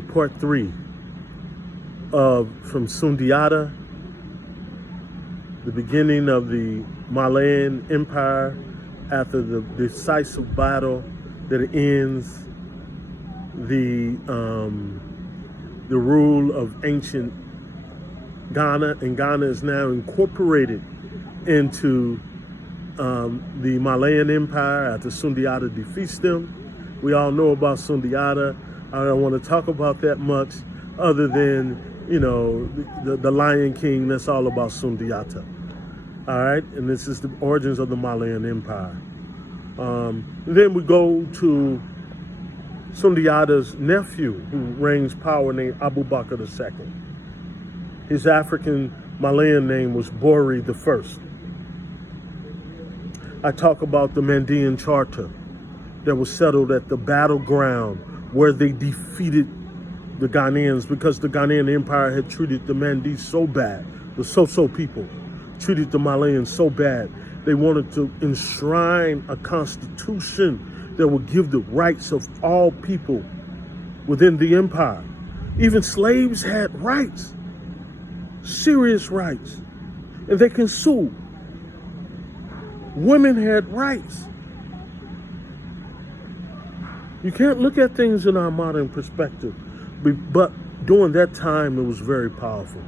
Part 3 of from Sundiata, the beginning of the Malayan Empire after the decisive battle that ends the rule of ancient Ghana, and Ghana is now incorporated into the Malayan Empire after Sundiata defeats them. We all know about Sundiata. I don't want to talk about that much other than, you know, the Lion King. That's all about Sundiata. All right, and this is the origins of the Malayan Empire. Then we go to Sundiata's nephew, who reigns power, named Abu Bakr II. His African Malayan name was Bori I. I talk about the Mandean Charter that was settled at the battleground where they defeated the Ghanaians, because the Ghanaian Empire had treated the Mandis so bad, the Soso people treated the Malayans so bad, they wanted to enshrine a constitution that would give the rights of all people within the empire. Even slaves had rights, serious rights, and they can sue. Women had rights. You can't look at things in our modern perspective, but during that time, it was very powerful.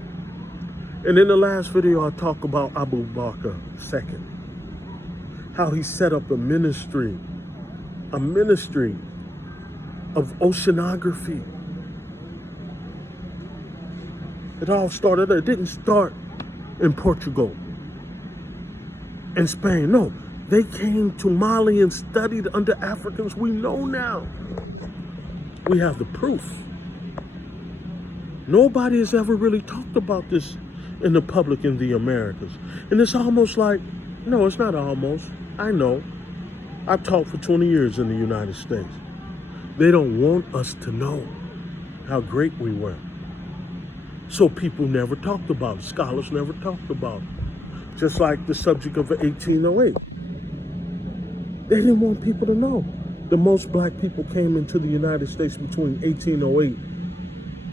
And in the last video, I talk about Abu Bakr II, how he set up a ministry of oceanography. It all started there. It didn't start in Portugal and Spain. No, they came to Mali and studied under Africans. We know now. We have the proof. Nobody has ever really talked about this in the public in the Americas. And it's almost like, no, it's not almost. I know. I've taught for 20 years in the United States. They don't want us to know how great we were. So people never talked about it. Scholars never talked about it. Just like the subject of 1808. They didn't want people to know. The most black people came into the United States between 1808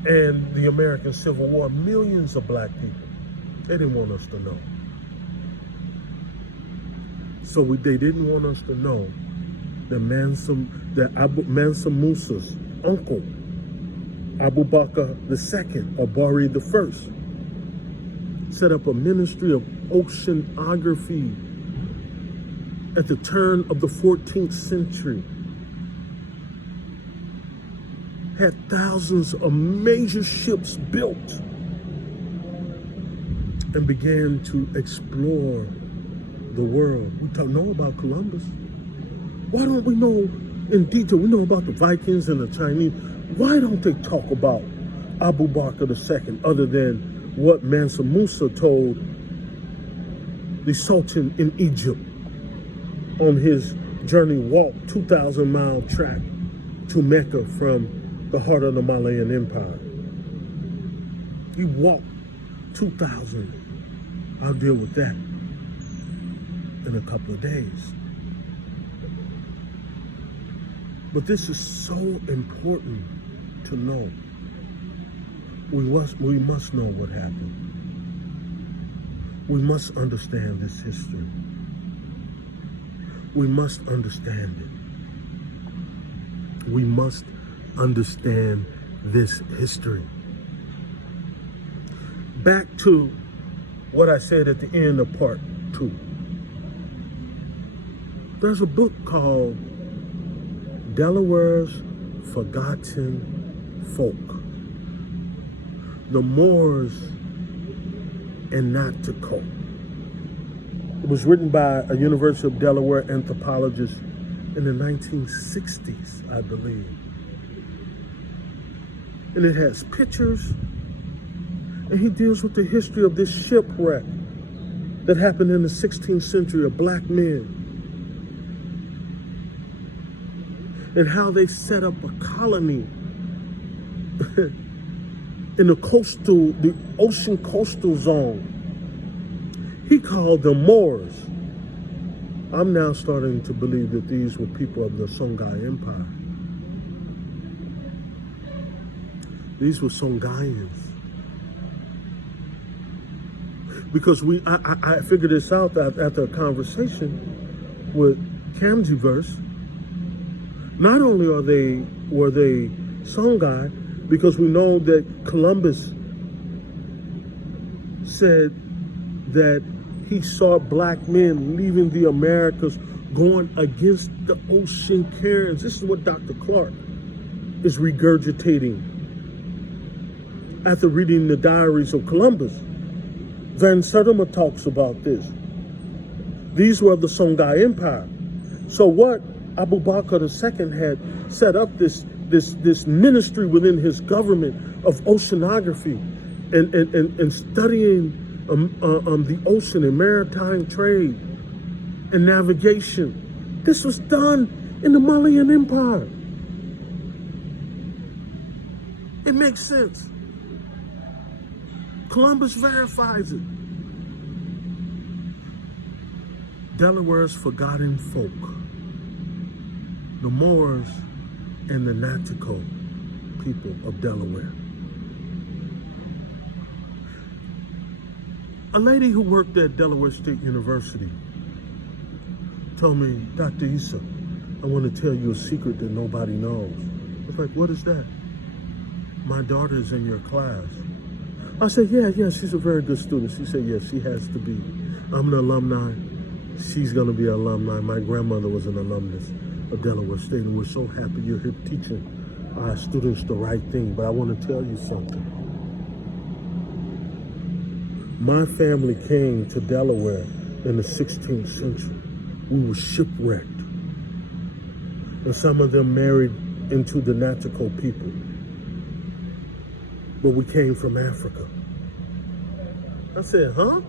and the American Civil War. Millions of black people. They didn't want us to know. So they didn't want us to know that Mansa Musa's uncle, Abu Bakr II, or Bori I, set up a ministry of oceanography at the turn of the 14th century. Had thousands of major ships built and began to explore the world. We know about Columbus. Why don't we know in detail? We know about the Vikings and the Chinese. Why don't they talk about Abu Bakr II other than what Mansa Musa told the Sultan in Egypt on his journey walk, 2,000-mile track to Mecca from the heart of the Malayan Empire? He walked 2,000. I'll deal with that in a couple of days. But this is so important to know. We must know what happened. We must understand this history. We must understand it. We must understand this history. Back to what I said at the end of part 2. There's a book called Delaware's Forgotten Folk, the Moors and Natiko. It was written by a University of Delaware anthropologist in the 1960s, I believe. And it has pictures, and he deals with the history of this shipwreck that happened in the 16th century of black men, and how they set up a colony in the ocean coastal zone. He called them Moors. I'm now starting to believe that these were people of the Songhai Empire. These were Songaians. Because I figured this out after a conversation with Kamjiverse. Not only were they Songhai, because we know that Columbus said that he saw black men leaving the Americas going against the ocean currents. This is what Dr. Clark is regurgitating after reading the diaries of Columbus. Van Sertima talks about this. These were of the Songhai Empire. So what Abu Bakr II had set up this ministry within his government of oceanography and studying the ocean and maritime trade and navigation. This was done in the Malayan Empire. It makes sense. Columbus verifies it. Delaware's forgotten folk, the Moors and the Natico people of Delaware. A lady who worked at Delaware State University told me, Dr. Issa, I want to tell you a secret that nobody knows. I was like, what is that? My daughter is in your class. I said, yeah, she's a very good student. She said, yes, she has to be. I'm an alumni. She's going to be an alumni. My grandmother was an alumnus of Delaware State, and we're so happy you're here teaching our students the right thing. But I want to tell you something. My family came to Delaware in the 16th century. We were shipwrecked. And some of them married into the Natico people. But we came from Africa. I said, huh?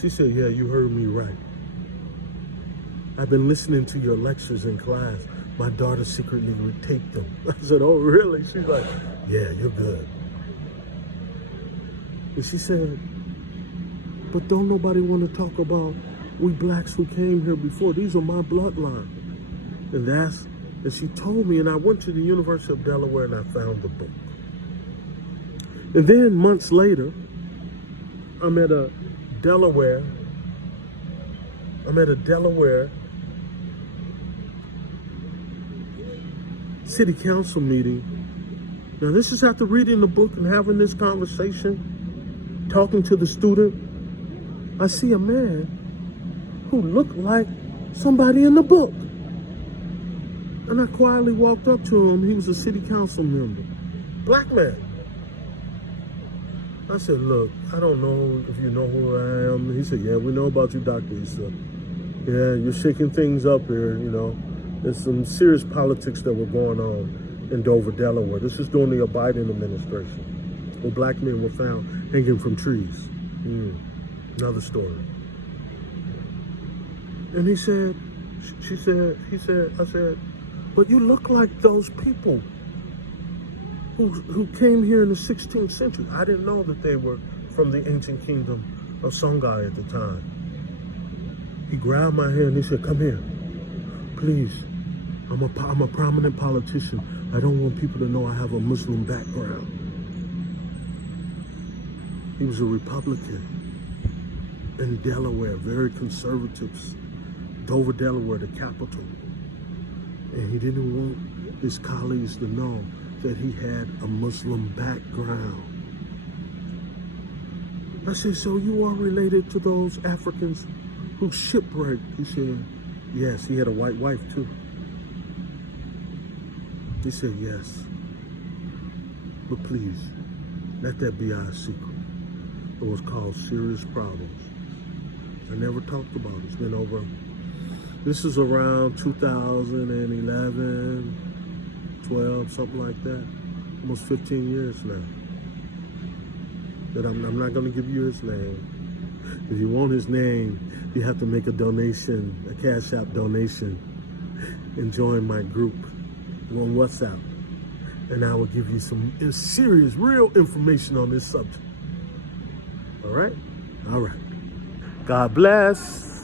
She said, yeah, you heard me right. I've been listening to your lectures in class. My daughter secretly would take them. I said, oh, really? She's like, yeah, you're good. And she said, but don't nobody want to talk about we blacks who came here before. These are my bloodline. And she told me, and I went to the University of Delaware and I found the book. And then months later, I'm at a Delaware city council meeting. Now this is after reading the book and having this conversation, talking to the student. I see a man who looked like somebody in the book. And I quietly walked up to him. He was a city council member, black man. I said, look, I don't know if you know who I am. He said, yeah, we know about you, Dr. Issa. Yeah, you're shaking things up here, you know. There's some serious politics that were going on in Dover, Delaware. This is during the Biden administration, where black men were found hanging from trees. Another story. And he said, I said, but you look like those people who came here in the 16th century. I didn't know that they were from the ancient kingdom of Songhai at the time. He grabbed my hand and he said, come here, please. I'm a prominent politician. I don't want people to know I have a Muslim background. He was a Republican in Delaware, very conservatives. Dover, Delaware, the capital. And he didn't want his colleagues to know that he had a Muslim background. I said, so you are related to those Africans who shipwrecked? He said, yes. He had a white wife too. He said, yes. But please, let that be our secret. It was called Serious Problems. I never talked about it. It's been over. This is around 2011, 12, something like that. Almost 15 years now. That I'm not going to give you his name. If you want his name, you have to make a donation, a Cash App donation, and join my group on WhatsApp. And I will give you some serious, real information on this subject. All right? All right. God bless.